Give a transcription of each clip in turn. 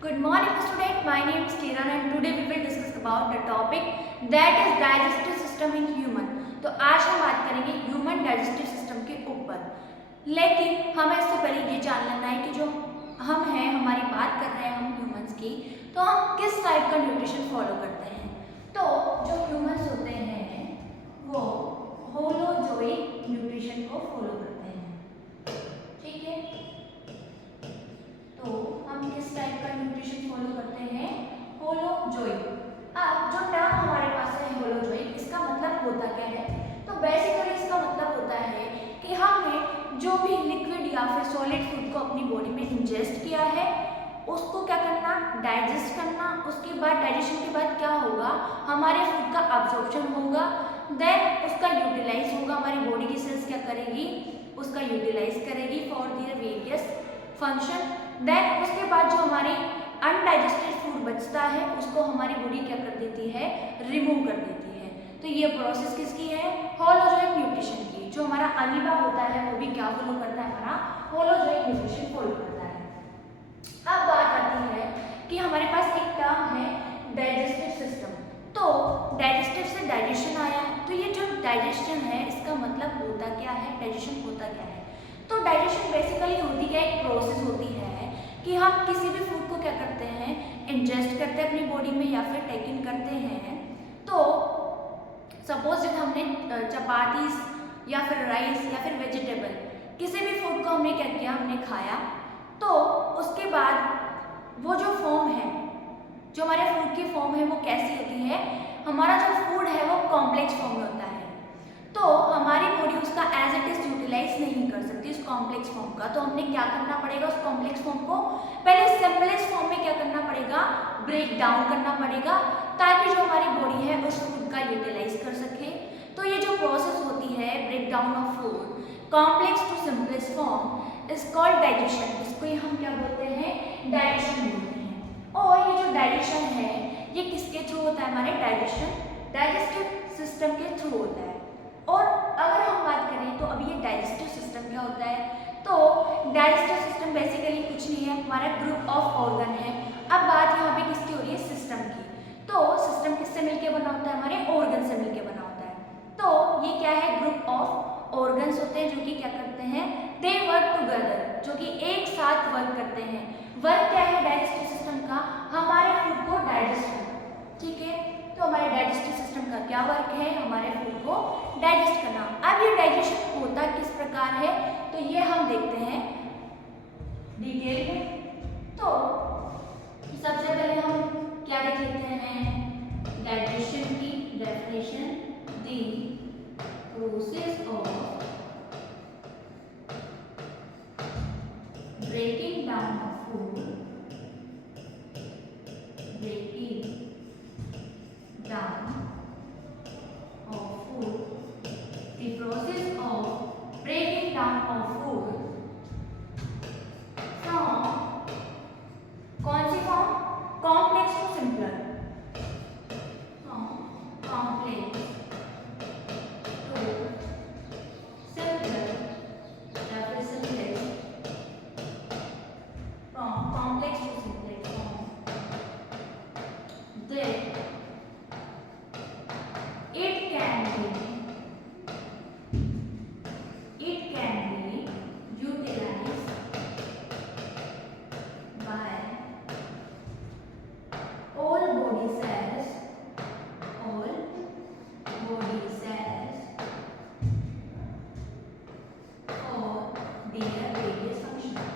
Good morning student, my name is Kiran and today we will discuss about the topic that is digestive system in human। तो आज हम बात करेंगे human digestive system के ऊपर। लेकिन हमें इससे पहले ये जान लेना है कि जो हम हैं, हमारी बात कर रहे हैं हम ह्यूमंस की, तो हम किस टाइप का न्यूट्रिशन फॉलो करते हैं। तो जो ह्यूमंस होते हैं वो होलोजोइक न्यूट्रिशन को फॉलो करते हैं, ठीक है। तो हम किस टाइप का न्यूट्रिशन फॉलो करते हैं? होलोजोइक। अब जो टर्म हमारे पास है होलोजोइक, इसका मतलब होता क्या है? तो बेसिकली इसका मतलब होता है कि हमने जो भी लिक्विड या फिर सॉलिड फूड को अपनी बॉडी में इंजेस्ट किया है उसको क्या करना, डाइजेस्ट करना। उसके बाद डाइजेशन के बाद क्या होगा, हमारे फूड का अब्जॉर्प्शन होगा, देन उसका यूटिलाइज होगा। हमारी बॉडी की सेल्स क्या करेगी, उसका यूटिलाइज करेगी for their various function. Then उसके बाद जो हमारी अनडाइजेस्टेड फूड बचता है उसको हमारी बॉडी क्या कर देती है, रिमूव कर देती है। तो ये प्रोसेस किसकी है, होलोजोइक न्यूट्रिशन की। जो हमारा अमीबा होता है वो भी क्या फॉलो करता है, हमारा होलोजोइक न्यूट्रिशन फॉलो करता है। अब बात आती है कि हमारे पास एक टर्म है डाइजेस्टिव सिस्टम। तो डाइजेस्टिव से डाइजेशन आया है, तो ये जो डाइजेशन है इसका मतलब होता क्या है, डाइजेशन होता क्या है? तो डाइजेशन बेसिकली होती क्या, एक प्रोसेस होती है कि हम किसी भी फूड को क्या करते हैं, इंजेस्ट करते हैं अपनी बॉडी में या फिर टेक इन करते हैं। तो सपोज जब हमने चपाती या फिर राइस या फिर वेजिटेबल किसी भी फूड को हमने क्या किया, हमने खाया, तो उसके बाद वो जो फॉर्म है, जो हमारे फूड की फॉर्म है वो कैसी होती है, हमारा जो फूड है वो कॉम्प्लेक्स फॉर्म में होता है। तो हमारी बॉडी उसका एज इट इज यूटिलाइज नहीं कर सकती उस कॉम्प्लेक्स फॉर्म का। तो हमने क्या करना पड़ेगा, उस कॉम्प्लेक्स फॉर्म को पहले सिंपलेस्ट फॉर्म में क्या करना पड़ेगा, ब्रेक डाउन करना पड़ेगा, ताकि जो हमारी बॉडी है उस फूड का यूटिलाइज कर सके। तो ये जो प्रोसेस होती है break down of food complex to simplest form is called digestion. इसको ही हम क्या बोलते हैं, डाइजेशन बोलते हैं। और ये जो डाइजेशन है ये किसके थ्रू होता है, हमारे डाइजेस्टिव सिस्टम के थ्रू होता है। और अगर हम बात करें तो अभी ये डाइजेस्टिव सिस्टम क्या होता है, तो डाइजेस्टिव सिस्टम बेसिकली कुछ नहीं है, हमारा ग्रुप ऑफ ऑर्गन है। अब बात यहाँ पे किसकी हो रही है, सिस्टम की। तो सिस्टम किससे मिलके बना होता है, हमारे ऑर्गन से मिलके बना होता है। तो ये क्या है, ग्रुप ऑफ ऑर्गन्स होते हैं जो कि क्या करते हैं, दे वर्क टुगेदर, जो कि एक साथ वर्क करते हैं। वर्क क्या है डाइजेस्टिव सिस्टम का, हमारे फूड को डाइजेस्ट करना, ठीक है। तो हमारे डाइजेस्टिव सिस्टम का क्या वर्क है, हमारे फूड को डाइजेस्ट करना। अब ये डाइजेशन होता किस प्रकार है, तो ये हम देखते हैं डिटेल में। तो सबसे पहले हम क्या देख लेते हैं, डाइजेशन की definition, the process of breaking down of food, breaking down of food, the process of breaking down of food from कौन सी form, complex to simpler, complex to simpler या फिर simplex, from complex to simplex form, then it can be utilized by all body cells for their various functions।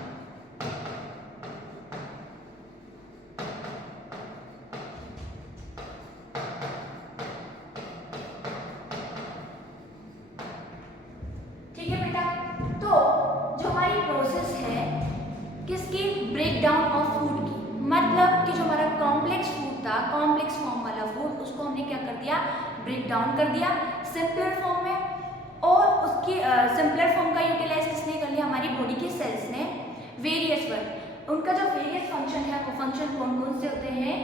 ठीक है बेटा, तो जो हमारी प्रोसेस है किसकी, ब्रेक डाउन ऑफ फूड की, मतलब कि जो हमारा कॉम्प्लेक्स फूड था, कॉम्प्लेक्स फॉर्म वाला फूड, उसको हमने क्या कर दिया, ब्रेक डाउन कर दिया सिंपलर फॉर्म में। और उसकी सिंपलर फॉर्म का यूटिलाइज किसने कर लिया, हमारी बॉडी की सेल्स ने। वेरियस वर्क, उनका जो वेरियस फंक्शन है वो फंक्शन कौन कौन से होते हैं,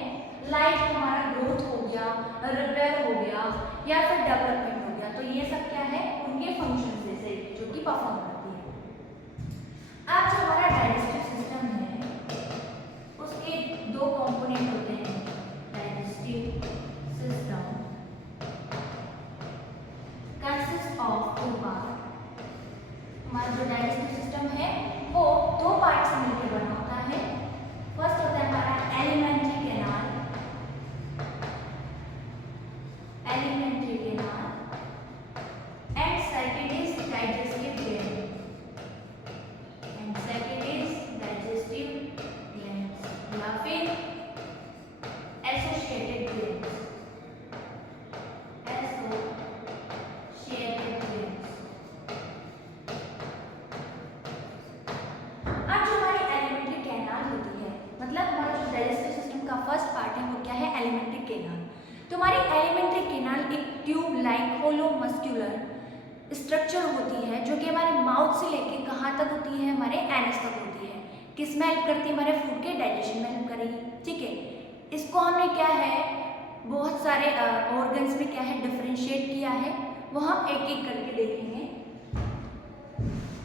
लाइक हमारा ग्रोथ हो गया, रिपेयर हो गया या फिर डेवलपमेंट हो गया। तो ये सब क्या है, उनके फंक्शन से जो कि परफॉर्म करती है। अब जो हमारा डाइजेस्टिव सिस्टम है उसके दो तुम्हारी एलिमेंट्री केनाल एक ट्यूब लाइक होलो मस्क्यूलर स्ट्रक्चर होती है जो कि हमारे माउथ से लेके कहाँ तक होती है, हमारे एनस तक होती है। किस में हेल्प करती है, हमारे फूड के डाइजेशन में हेल्प करेगी। ठीक है, इसको हमने क्या है बहुत सारे ऑर्गन्स में क्या है डिफरेंशिएट किया है, वो हम एक एक करके देखेंगे।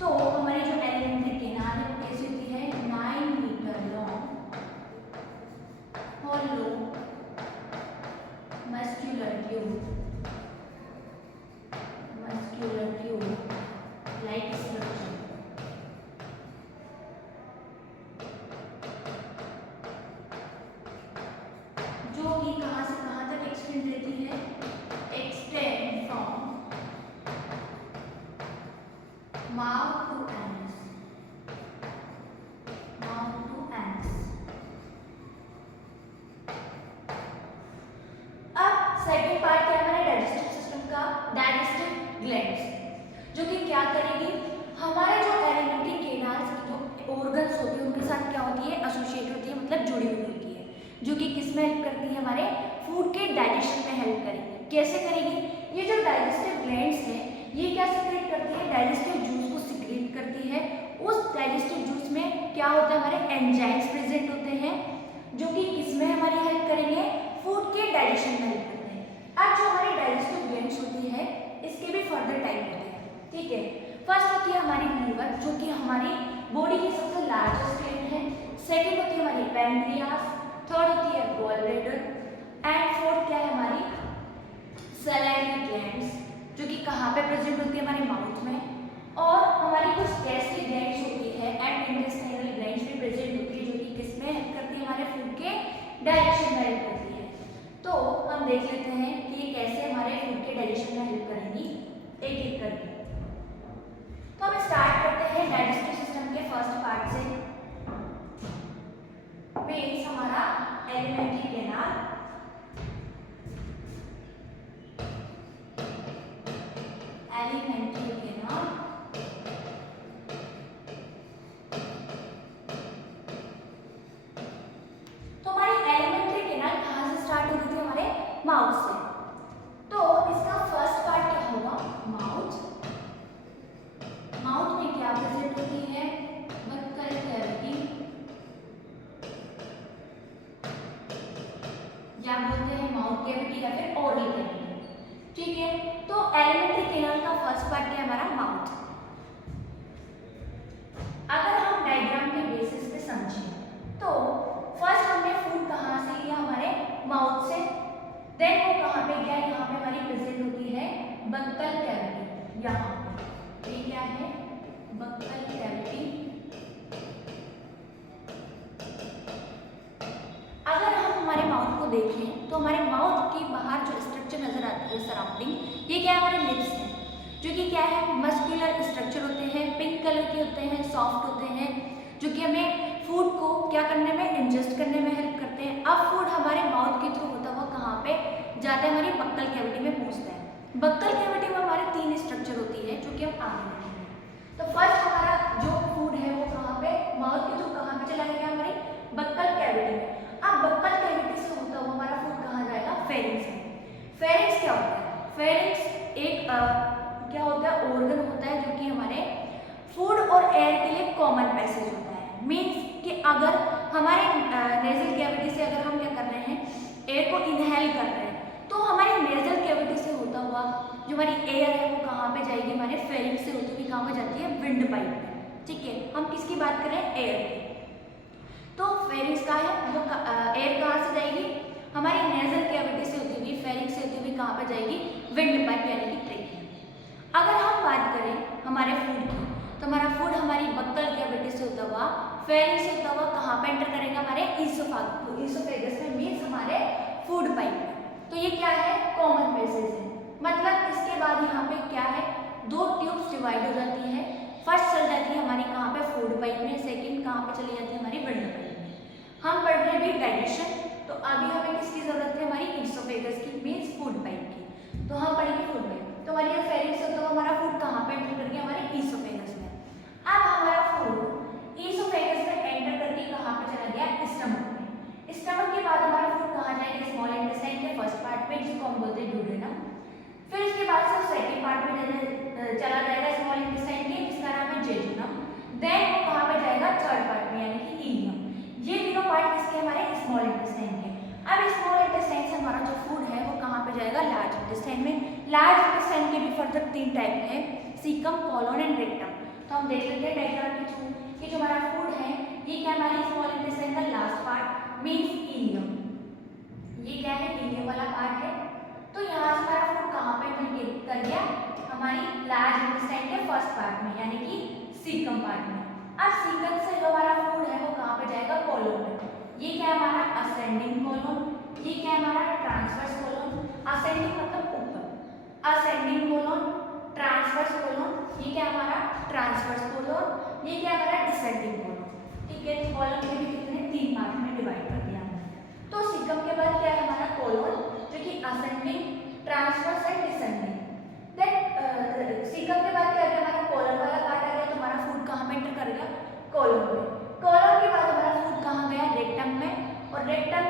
तो हमारी जो एलिमेंट्री केनाल है वो कैसी होती है, 9 metre long hollow muscular tube like structure, जो कि कहाँ से कहाँ तक एक्सटेंड रहती है, extend from mouth to anus, mouth to anus. अब सेकंड पार्ट क्या है हमारे डाइजेस्टिव सिस्टम का, डाइजेस्टिव ग्लैंड्स, जो कि क्या करेगी, हमारे जो एलिमेंट्री केनाल्स की जो ऑर्गन्स होते हैं उनके साथ क्या होती है, एसोसिएट होती है, मतलब जुड़ी हुई होती है, जो कि किस में हेल्प करती है, हमारे फूड के डाइजेशन में हेल्प करेगी। कैसे करेगी, ये जो डाइजेस्टिव ग्लैंड्स है ये क्या सीक्रेट करती है, डाइजेस्टिव जूस को सीक्रेट करती है। उस डाइजेस्टिव जूस में क्या होता है, हमारे एंजाइम्स प्रेजेंट होते हैं जो कि किसमें हमारी हेल्प करेंगे, फूड के डाइजेशन में हेल्प करते हैं। अब जो हमारी डाइजेस्टिव ग्लैंड्स होती है इसके भी फर्दर टाइप होते हैं। ठीक है, फर्स्ट होती है हमारी लीवर जो कि हमारी बॉडी की सबसे लार्जेस्ट ग्लैंड है। सेकंड होती है हमारी पैनक्रियास, थर्ड होती है गॉल ब्लैडर एंड फोर्थ क्या है हमारी सलाइवरी ग्लैंड्स, जो कि कहाँ पे प्रेजेंट होती है, हमारे माउथ में। और हमारी कुछ गैस्ट्रिक ग्लैंड्स होती है एंड इंटेस्टाइनल ग्लैंड्स भी प्रेजेंट होती है जो कि किसमें हेल्प करती है, हमारे फूड के डाइजेशन में हेल्प करती है। तो हम देख लेते हैं कि ये कैसे हमारे फूड के डाइजेशन में हेल्प करेंगी एक एक करके। तो हम स्टार्ट करते हैं डाइजेस्टिव सिस्टम के फर्स्ट पार्ट से, मीन्स हमारा एलिमेंट्री केनाल। एलिमेंट्री केनाल तो हमारी एलिमेंट्री केनाल कहाँ से स्टार्ट हो रही थी, हमारे माउथ से। तो इसका फर्स्ट पार्ट क्या होगा, माउथ। माउथ में क्या प्रेजेंट होती है, बक्कल कैविटी, या बोलते हैं माउथ कैविटी या फिर ओरल कैविटी। ठीक है, तो एलिमेंट्री केनाल का फर्स्ट पार्ट क्या है, हमारा माउथ। अगर हम डायग्राम के बेसिस पे समझें तो फर्स्ट हमने फूड कहाँ से लिया, हमारे माउथ से, देन वो कहाँ पे गया, यहाँ पे हमारी प्रेजेंट होती है बक्कल कैविटी, यहाँ पे ये क्या है, बक्कल कैविटी। अगर हम हमारे माउथ को देखें तो हमारे माउथ के बाहर जो स्ट्रक्चर नजर आती है सराउंडिंग, ये क्या है, हमारे लिप्स हैं, जो कि क्या है, मस्कुलर स्ट्रक्चर होते हैं, पिंक कलर के होते हैं, सॉफ्ट होते हैं, जो कि हमें फूड को क्या करने में, इंजेस्ट करने में हेल्प करते हैं। अब फूड हमारे माउथ के थ्रू होता हुआ कहाँ पे जाता है, हमारी बक्कल कैविटी में पहुंचता है। बक्कल कैविटी में हमारे 3 स्ट्रक्चर होती है जो कि हम आगे देखेंगे। तो फर्स्ट हमारा जो फूड है वो कहाँ पे, माउथ के थ्रू कहाँ पे चला गया, हमारी बक्कल कैविटी में। अब बक्कल कैविटी से होता हुआ हमारा फूड कहाँ जाएगा, फेरिंग्स में। फेरिंग्स क्या होता है, फेरिंग्स एक क्या होता है, ऑर्गन होता है जो कि हमारे फूड और एयर के लिए कॉमन पैसेज होता है। मीन्स कि अगर हमारे नेजल कैविटी से अगर हम क्या कर रहे हैं, एयर को इनहेल कर रहे हैं, तो हमारी नेजल कैविटी से होता हुआ जो हमारी एयर है वो कहाँ पे जाएगी, हमारे फेरिंग्स से होती हुई कहाँ पे जाती है, विंड पाइप में। ठीक है, हम किसकी बात कर रहे हैं, एयर की। तो फेरिंग्स का है वो एयर कहाँ से जाएगी, हमारी नेजल कैविटी से होती हुई, फेरिंग्स से होती हुई कहाँ पे जाएगी, विंड पाइप यानी कि ट्रेकिया। अगर हम बात करें हमारे फूड की, तो हमारा फूड हमारी बक्कल कैविटी से होता हुआ, फेरिंग से होता हुआ कहाँ पे एंटर करेगा, हमारे ईसोफेगस में, मीन्स हमारे फूड पाइप में। तो ये क्या है, कॉमन पैसेज है, मतलब इसके बाद यहाँ पे क्या है, 2 ट्यूब्स डिवाइड हो जाती है। फर्स्ट चल जाती है हमारी कहाँ पे, फूड पाइप में, सेकंड कहाँ पे चली जाती है, हमारी विंड पाइप में। हम पढ़ रहे हैं भी डाइजेशन, तो अभी हमें किसकी जरूरत है, हमारी ईसोफेगस की, मीन्स फूड पाइप की। तो हम पढ़ेंगे फूड पाइप। तो हमारी फेरिंग से तो हमारा फूड कहाँ पे एंटर कर गया, हमारे ईसोफेगस में। अब हमारा फूड ईसोफेगस में एंटर करके कहाँ पे चला गया, स्टमक में। स्टमक के बाद हमारा फूड कहाँ जाएगा, स्मॉल इंटेस्टाइन के फर्स्ट पार्ट पे, में, जिसको हम बोलते हैं ड्यूडेनम। फिर इसके बाद से सेकंड पार्ट में चला जाएगा स्मॉल इंटेस्टाइन के, जिसका नाम है जेजुनम। देन वो कहाँ पे जाएगा, थर्ड पार्ट में, यानी कि इलियम। ये तीनों पार्ट किसके, हमारे स्मॉल इंटेस्टाइन के। अब स्मॉल इंटेस्टाइन से हमारा जो फूड है वो कहाँ पे जाएगा, लार्ज इंटेस्टाइन में। लार्ज इंटेस्टाइन के भी फर्दर 3 टाइप है, सीकम, कोलोन एंड रेक्टम। तो हम देख लेते हैं डायग्राम के थ्रू कि जो हमारा फूड है ये क्या, हमारी स्मॉल इंटेस्टाइन का लास्ट पार्ट मींस इलियम। ये क्या है, इलियम वाला पार्ट है। तो यहाँ से हमारा फूड कहाँ पे कर गया, हमारी लार्ज इंटेस्टाइन के फर्स्ट पार्ट में, यानी कि सीकम पार्ट में। अब सीकम से जो हमारा फूड है वो कहाँ पे जाएगा, कोलोन में। ये क्या है हमारा असेंडिंग कोलोन, ये क्या है हमारा ट्रांसवर्स कोलोन। असेंडिंग मतलब ऊपर, असेंडिंग कोलोन, ट्रांसवर्स कोलोन, ये क्या हमारा ट्रांसवर्स कोलोन, ये क्या हमारा डिसेंडिंग कोलोन। ठीक है, कोलोन के भी कितने, 3 पार्ट में डिवाइड कर दिया। तो सीकम के बाद क्या है हमारा कोलोन, जो कि ascending, transverse and descending. Then caecum के बाद क्या है हमारा कोलन वाला पार्ट आ गया। तो हमारा फूड कहाँ में एंटर कर गया, कोलन में। कोलन के बाद हमारा फूड कहाँ गया, रेक्टम में। और रेक्टम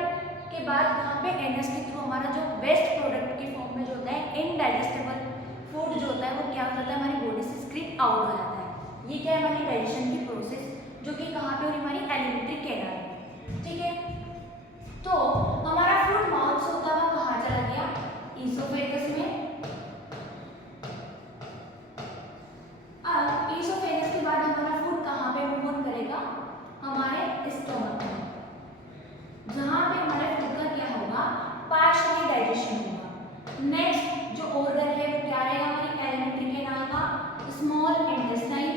के बाद कहाँ पे, एनएस के थ्रू हमारा जो वेस्ट प्रोडक्ट की फॉर्म में जो होता है, इनडाइजेस्टेबल फूड जो होता है वो क्या हो जाता है, हमारी बॉडी से स्क्रीप आउट हो जाता है। ये क्या है, हमारी डाइजेशन की प्रोसेस, जो कि कहाँ पे हो रही, हमारी एलिमेंट्री कैनाल में। ठीक है, तो हमारा फूड माउथ से होता हुआ कहाँ चला गया, ईसोफेगस में। अब ईसोफेगस के बाद हमारा फूड कहाँ पे मूव ऑन करेगा, हमारे स्टमक में, जहाँ पे हमारे फूड का क्या होगा, पार्शियली डाइजेशन होगा। नेक्स्ट जो ऑर्गन है वो क्या रहेगा, हमारी एलिमेंट्री कैनाल का स्मॉल इंटेस्टाइन।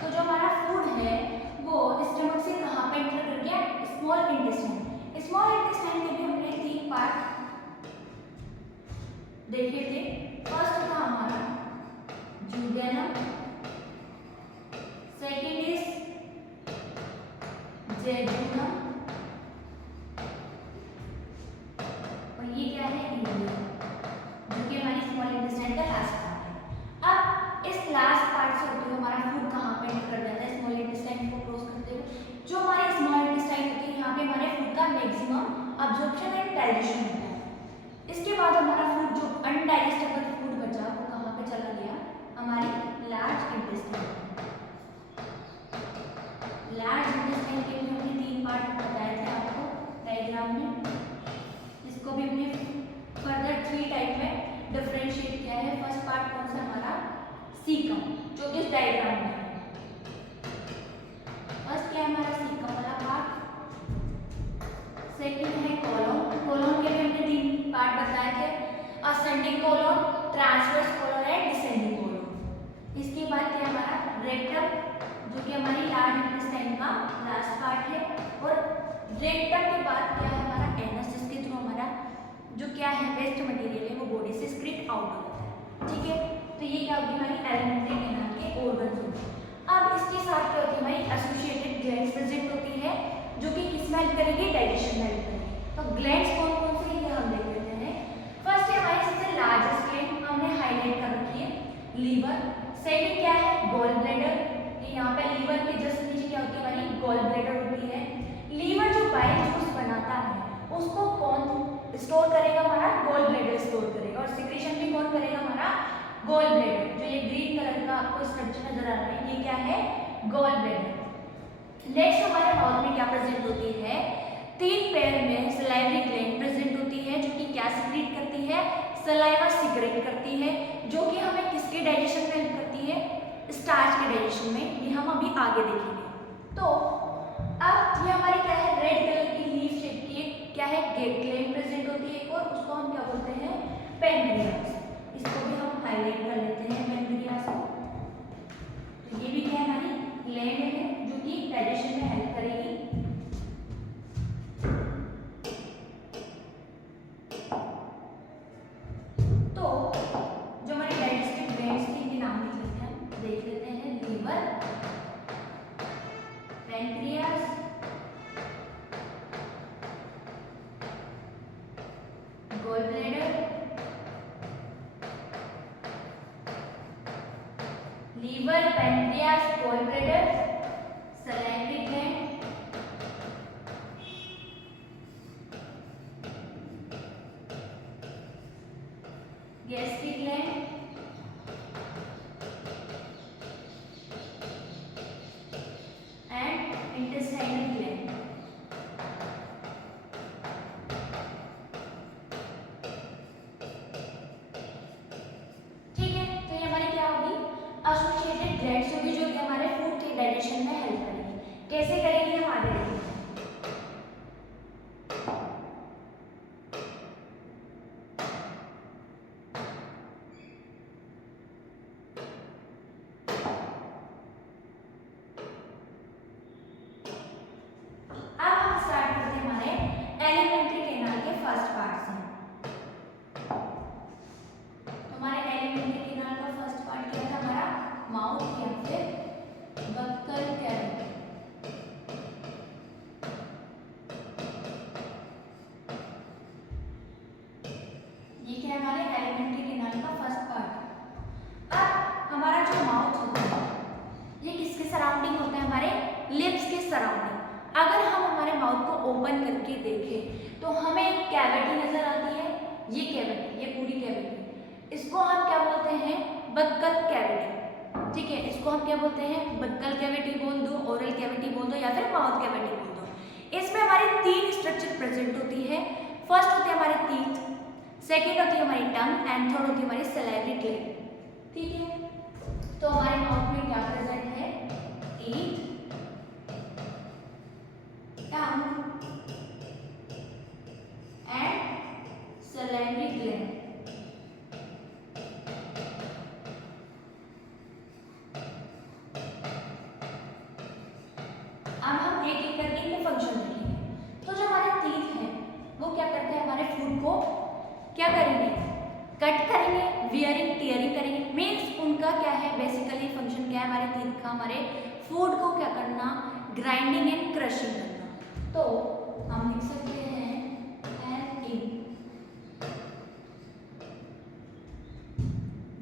तो जो हमारा फूड है वो स्टमक से कहाँ पे एंटर कर गया, स्मॉल इंटेस्टाइन। स्मॉल इंटेस्टाइन के भी हमने 3 पार्ट देखे थे। फर्स्ट था हमारा ड्यूडेनम, सेकेंड इज जेजुनम, और ये क्या है, इलियम, जो कि हमारी स्मॉल इंटेस्टाइन का लास्ट पार्ट है। अब इस लास्ट पार्ट से होते हुए हमारा फूड कहाँ पे एंटर कर जाता है, स्मॉल इंटेस्टाइन को क्रॉस करते हुए। जो हमारी स्मॉल इंटेस्टाइन होती है, यहाँ पे हमारे फूड का मैक्सिमम अब्जॉर्प्शन एंड डाइजेशन होता है। इसके बाद हमारा फूड जो अनडाइजेस्टेबल फूड बचा वो कहाँ पे चला गया, हमारी लार्ज इंटेस्टाइन। लार्ज इंटेस्टाइन के भी हमने 3 पार्ट बताए थे आपको डायग्राम में। इसको भी हमने फर्दर 3 टाइप में डिफरेंशिएट किया है। फर्स्ट पार्ट कौन सा, हमारा सीकम, जो कि इस डायग्राम में है। फर्स्ट क्या है हमारा सीकम वाला पार्ट, सेकंड है कोलोन। कोलोन के भी हमने 3 पार्ट बताए थे, ascending colon, transverse colon and descending colon. इसके बाद क्या हमारा रेक्टम, जो कि हमारी लार्ज इंटेस्टाइन का लास्ट पार्ट है। और रेक्टम के बाद क्या है हमारा एनस, जिसके थ्रू हमारा जो क्या है वेस्ट मटेरियल है वो बॉडी से स्क्रीप आउट हो जाता है। ठीक है, तो ये क्या होगी, हमारी एलिमेंट्री कैनाल के ऑर्गन्स होते हैं। अब इसके साथ क्या होती है, हमारी एसोसिएटेड ग्लैंड्स प्रेजेंट होती है, जो कि किसमें हेल्प करेगी, डाइजेशन में हेल्प करेगी। तो ग्लैंड्स कौन कौन से ये हम देख लेते हैं। फर्स्ट है हमारी सबसे लार्जेस्ट ग्लैंड, हमने हाईलाइट कर रखी है, लीवर। सेकंड क्या है, गॉल ब्लैडर। यहाँ पे लीवर के जस्ट नीचे क्या होती है, हमारी गॉल ब्लैडर होती है। लीवर जो बाइल जूस बनाता है उसको कौन स्टोर करेगा, हमारा गॉल ब्लैडर स्टोर करेगा। और सिक्रीशन भी कौन करेगा, हमारा गॉल ब्लैडर। जो ये ग्रीन कलर का आपको स्ट्रक्चर नजर आ रहा है, ये क्या है, गॉल ब्लैडर। नेक्स्ट हमारे माउथ में क्या प्रेजेंट होती है, 3 पेयर में सलाइवरी ग्लैंड प्रेजेंट होती है, जो कि क्या सीक्रेट करती है, सलाइवा सीक्रेट करती है, जो कि हमें किसके डाइजेशन में हेल्प करती है, स्टार्च के डाइजेशन में। ये हम अभी आगे देखेंगे। तो अब ये हमारी क्या है, रेड कलर की लीफ शेप की क्या है, ग्लैंड प्रेजेंट होती है, और उसको हम क्या बोलते हैं, पेनक्रियास। इसको भी हम हाईलाइट कर लेते हैं, पेनक्रियास को। तो ये भी क्या है, हमारी ग्लैंड है, जो कि डाइजेशन में हेल्प करेगी। तो जो हमारी डाइजेस्टिव ग्लैंड्स के नाम लिख लेते हैं, देख लेते हैं, liver, pancreas, gall bladder, liver, pancreas, gall bladder, salivary gland intestinal gland. ठीक है, तो ये हमारी क्या होगी, एसोसिएटेड ग्लैंड्स होगी जो कि हमारे फूड के डाइजेशन में हेल्प करेंगी। कैसे करेंगी हम आगे देखेंगे। अब हम स्टार्ट करते हैं हमारे एलिमेंट्री कैनाल के फर्स्ट पार्ट से। हमारे एलिमेंट्री कैनाल का फर्स्ट पार्ट क्या था, हमारा माउथ या फिर बक्कल कैविटी। ये क्या है, हमारे एलिमेंट्री कैनाल का फर्स्ट पार्ट। अब हमारा जो माउथ होता है ये किसके सराउंडिंग होता है, हमारे लिप्स के सराउंडिंग। अगर हम हमारे माउथ को ओपन करके देखें तो हमें एक कैविटी नजर आती है। ये कैविटी, ये पूरी कैविटी, इसको हम क्या बोलते हैं, बक्कल कैविटी। ठीक है, इसको हम क्या बोलते हैं, बक्कल कैविटी बोल दो, ओरल कैविटी बोल दो या फिर माउथ कैविटी बोल दो। इसमें हमारी तीन स्ट्रक्चर प्रेजेंट होती है। फर्स्ट होती है हमारे टीथ, सेकेंड होती है हमारी टंग एंड थर्ड होती है हमारी सलाइवरी ग्लैंड। ठीक है, तो हमारे माउथ में क्या प्रेजेंट है, teeth, tongue and salivary gland. अब हम एक एक करके इनके फंक्शन देखेंगे। तो जो हमारे टीथ है वो क्या करते हैं, हमारे फूड को क्या करेंगे, कट करेंगे, वियरिंग टीयरिंग करेंगे। मीन्स उनका क्या है, बेसिकली फंक्शन क्या है हमारे टीथ का, हमारे फूड को क्या करना, ग्राइंडिंग एंड क्रशिंग करना। तो हम लिख सकते हैं an in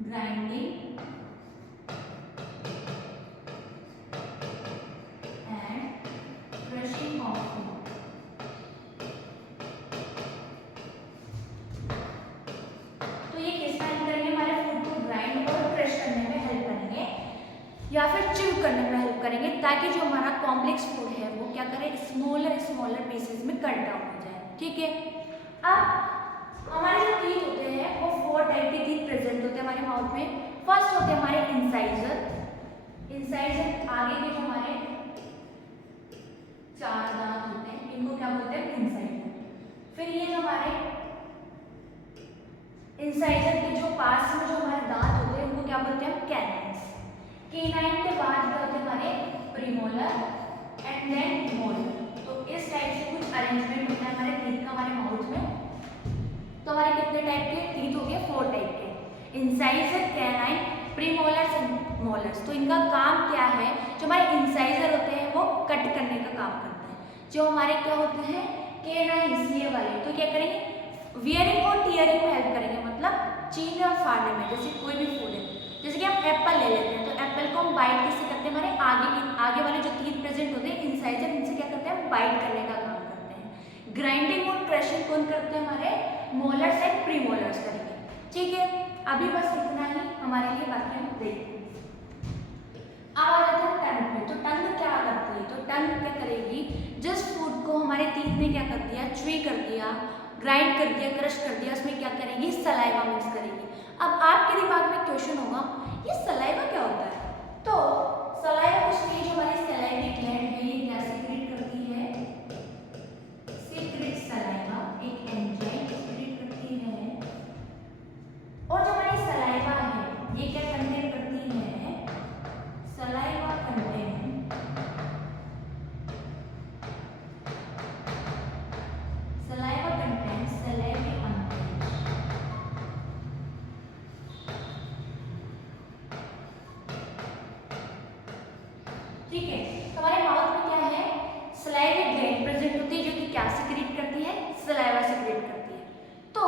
grinding and crushing of food. तो ये किस टाइम करेंगे, हमारे फूड को ग्राइंड और क्रश करने में हेल्प करेंगे या फिर च्यू करने में हेल्प करेंगे, ताकि जो हमारा कॉम्प्लेक्स फूड है वो क्या करे, स्मॉलर स्मॉलर पीसेस में कट डाउन हो जाए। ठीक है, अब हमारे जो टीथ होते हैं वो 4 टाइप के टीथ प्रेजेंट होते हैं हमारे माउथ में। फर्स्ट होते हैं हमारे इंसाइजर। इंसाइजर आगे के जो हमारे 4 दांत होते हैं इनको क्या बोलते हैं, इंसाइजर। फिर ये जो हमारे इंसाइजर के जो पास में जो हमारे दांत होते हैं उनको क्या बोलते हैं, कैनाइन्स। केनाइन के बाद क्या होते हैं हमारे प्रीमोलर एंड देन मोलर। तो इस टाइप से कुछ अरेंजमेंट होता है हमारे टीथ का हमारे माउथ में। तो हमारे कितने टाइप के टीथ हो गए, 4 टाइप के, incisor, canine, premolars and molars. तो इनका काम क्या है, जो हमारे इंसाइजर होते हैं वो कट करने का काम करते हैं। जो हमारे क्या होते हैं, कैनाइन्स ये वाले, तो क्या करेंगे, वियरिंग और टीयरिंग में हेल्प करेंगे, मतलब चीन और फाड़ने में। जैसे कोई भी फूड है, जैसे कि हम एप्पल ले लेते हैं, तो एप्पल को हम बाइट कैसे करते हैं, हमारे आगे वाले जो टीथ प्रेजेंट होते हैं इंसाइजर, इनसे क्या करते हैं, बाइट करने का काम करते हैं। ग्राइंडिंग और क्रशिंग कौन करते हैं, हमारे मोलर्स एंड प्रीमोलर्स करेंगे। ठीक है, अभी बस इतना ही हमारे लिए, बाकी हम देखते हैं। अब आ जाते हैं टंग पे। तो टंग क्या करती है, तो टंग क्या करेगी, जिस फूड को हमारे टीथ ने क्या कर दिया, च्वी कर दिया, ग्राइंड कर दिया, क्रश कर दिया, उसमें क्या करेगी, सलाइवा मिक्स करेगी। अब आपके दिमाग में क्वेश्चन होगा, ये सलाइवा क्या होता है, तो सलाइवा कुछ नहीं, जो हमारी सलाइवरी ग्लैंड है ये क्या सीक्रेट करती है, सीक्रेट सलाइवा, एक एंजाइम सीक्रेट करती है। और जो हमारी सलाइवा है ये क्या कंटेन करती है, सलाइवा कंटेन सलाइवरी अंटेज। ठीक है, हमारे माउथ में क्या है, सलाइवरी ग्लैंड प्रेजेंट होती है जो कि क्या सीक्रेट करती है, सलाइवा सीक्रेट करती है। तो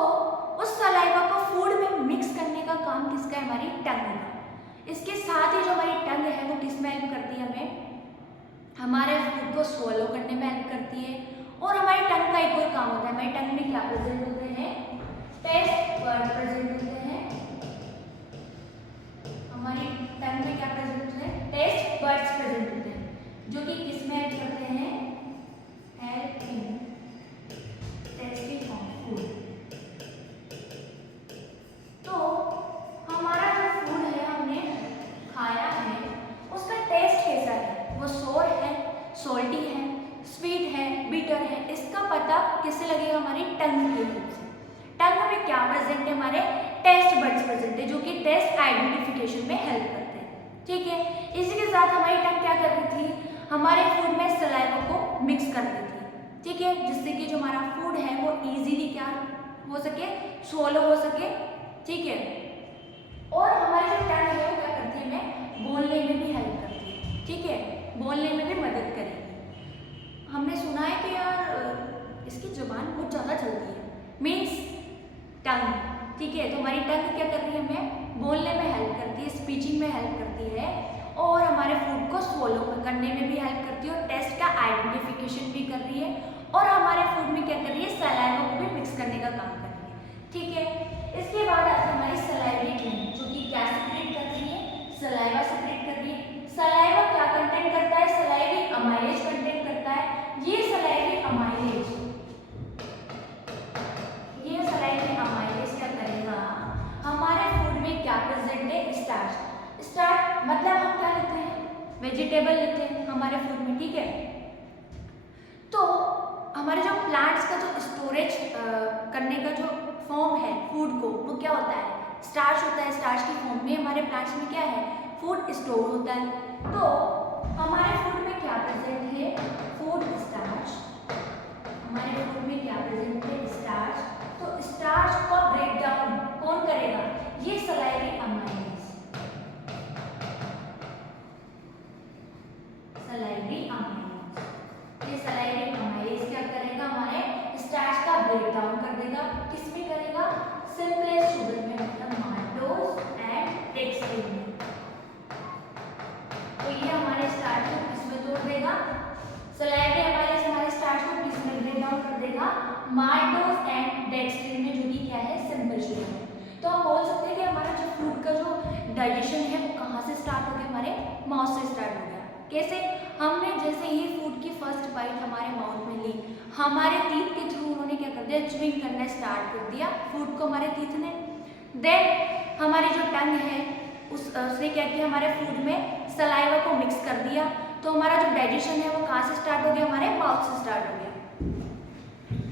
उस सलाइवा को फूड में मिक्स करने का काम किसका है, हमारी टंग का। इसके साथ ही जो हमारी टंग है वो किस में हेल्प करती है, हमें हमारे फूड को स्वॉलो करने में हेल्प करती है। और हमारी टंग का एक और काम होता है, हमारी टंग में क्या प्रेजेंट होते हैं, टेस्ट बड प्रेजेंट होते हैं। हमारी टंग में क्या प्रेजेंट होते हैं, टेस्ट बड्स प्रेजेंट होते हैं, जो कि किस में हेल्प करते हैं, लगेगा हमारी टंग के हेल्प से। टंग में क्या प्रेजेंट है, हमारे टेस्ट बड्स प्रेजेंट है जो कि टेस्ट आइडेंटिफिकेशन में हेल्प करते हैं। ठीक है, इसी के साथ हमारी टंग क्या कर रही थी, हमारे फूड में सलाइवा को मिक्स कर रही थी। ठीक है, जिससे कि जो हमारा फूड है वो इजीली क्या हो सके, स्वॉलो हो सके। ठीक है, और हमारी जो टंग है वो क्या करती है, हमें बोलने में भी हेल्प करती है। ठीक है, बोलने में भी मदद करेगी। हमने सुना है कि यार इसकी जुबान बहुत ज़्यादा चलती है, मीन्स टंग। ठीक है, तो हमारी टंग क्या कर रही है, हमें बोलने में हेल्प करती है, स्पीचिंग में हेल्प करती है, और हमारे फूड को स्वॉलो करने में भी हेल्प करती है, और टेस्ट का आइडेंटिफिकेशन भी कर रही है, और हमारे फूड में क्या कर रही है, सलाइवा को भी मिक्स करने का काम कर रही है। ठीक है, इसके बाद आती है हमारी सलाइवरी ग्लैंड, जो कि क्या सेक्रेट कर रही है, सलाइवा सेक्रेट कर रही है। सलाइवा क्या कंटेंट करता है, सलाइवरी अमाइलेज कंटेंट करता है। ये सलाइवरी अमाइलेज क्या करेगा, हमारे फूड में क्या प्रेजेंट है, स्टार्च। स्टार्च मतलब हम क्या लेते हैं, वेजिटेबल लेते हैं हमारे फूड में। ठीक है, तो हमारे जो प्लांट्स का जो स्टोरेज करने का जो फॉर्म है फूड को, वो क्या होता है, स्टार्च होता है। स्टार्च की फॉर्म में हमारे प्लांट्स में क्या है, फूड स्टोर होता है। तो हमारे फूड में क्या प्रेजेंट है, फूड स्टार्च। हमारे फूड में क्या प्रेजेंट है, स्टार्च। तो स्टार्च का ब्रेक डाउन कौन करेगा, ये सलाइवरी अमाइलेज। सलाइवरी अमाइलेज, ये सलाइवरी अमाइलेज क्या करेगा, हमारे स्टार्च का ब्रेक डाउन कर देगा। किसमें करेगा, सिंपलेस्ट शुगर में, मतलब माल्टोज एंड डेक्स्ट्रिन में। तो ये हमारे स्टार्च को किसमें तोड़ देगा, सलाइवरी अमाइलेज हमारे स्टार्च को किसमें ब्रेक डाउन कर देगा, माल्टोज एंड डेक्स्ट्रिन में, जो कि क्या है, सिंपल शुगर है। तो हम बोल सकते हैं कि हमारा जो फूड का जो डाइजेशन है वो कहाँ से स्टार्ट हो गया, हमारे माउथ से स्टार्ट हो गया। कैसे, हमने जैसे ही फूड की फर्स्ट बाइट हमारे माउथ में ली, हमारे टीथ के थ्रू उन्होंने क्या कर दिया, च्युइंग करना स्टार्ट कर दिया फूड को हमारे टीथ ने। देन हमारी जो टंग है उसने क्या किया, हमारे फूड में सलाइवा को मिक्स कर दिया। तो हमारा जो डाइजेशन है वो कहाँ से स्टार्ट हो गया, हमारे माउथ से स्टार्ट हो गया।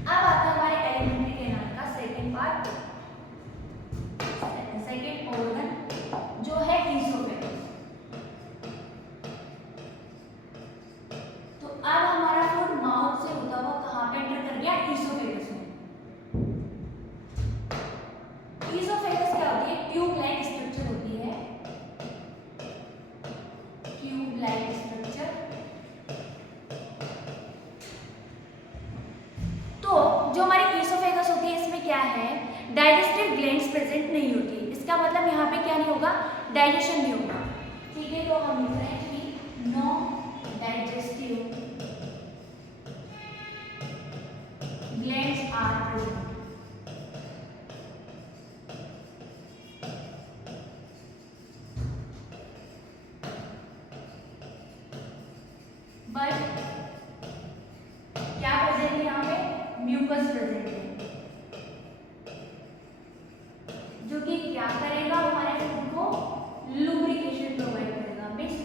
अब आता है हमारे एलिमेंट्री कैनाल का सेकंड पार्ट, सेकंड ऑर्गन जो है ईसोफेगस। तो अब हमारा फूड माउथ से होता हुआ कहाँ पे एंटर कर गया, ईसोफेगस में। ईसोफेगस क्या होती है, ट्यूब लाइक स्ट्रक्चर होती है, ट्यूब लाइक स्ट्रक्चर। तो जो हमारी ईसोफेगस होती है इसमें क्या है, डाइजेस्टिव ग्लैंड्स प्रेजेंट नहीं होती। इसका मतलब यहाँ पे क्या नहीं होगा, डाइजेशन नहीं होगा। ठीक है, तो हम लिख रहे हैं कि no digestive glands are present. But क्या प्रेजेंट है, यहाँ पे म्यूकस प्रेजेंट है, जो कि क्या करेगा, हमारे फूड को लुब्रिकेशन प्रोवाइड करेगा। मीन्स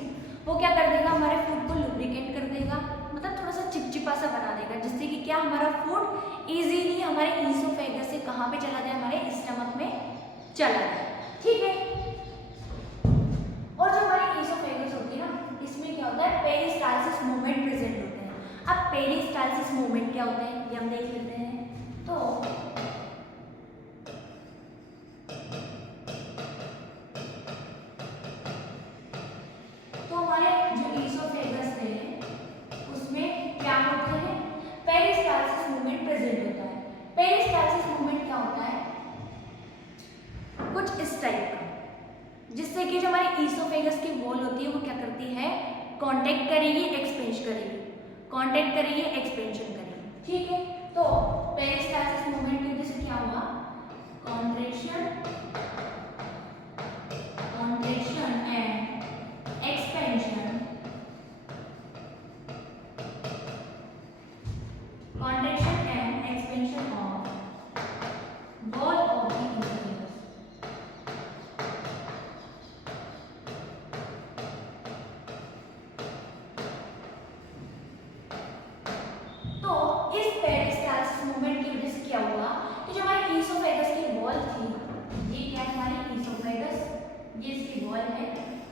वो क्या कर देगा, हमारे फूड को लुब्रिकेट कर देगा, मतलब थोड़ा सा चिपचिपा सा बना देगा, जिससे कि क्या, हमारा फूड इजीली हमारे ईसोफेगस से कहाँ पे चला जाए, हमारे स्टमक में चला जाए। ठीक है, और जो हमारी ईसोफेगस होती है ना, इसमें क्या होता है, पेरिस्टालसिस मूवमेंट प्रेजेंट होते हैं। अब पेरिस्टालसिस मूवमेंट क्या होते हैं, ये हम देख लेते हैं। तो हमारे जो ईसोफेगस है उसमें क्या होते हैं, पेरिस्टालसिस मूवमेंट प्रेजेंट होता है। पेरिस्टालसिस मूवमेंट क्या होता है, कुछ इस टाइप का, जिससे कि जो हमारी ईसोफेगस की वॉल होती है वो क्या करती है, कांटेक्ट करेगी, एक्सपेंशन करेगी, कांटेक्ट करेगी, एक्सपेंशन करेगी। ठीक है, तो पेरिस्टालसिस मूवमेंट की वजह से क्या हुआ, contraction and expansion, contraction and expansion of wall of the oesophagus. तो इस पेरिस्टालसिस मूवमेंट की है,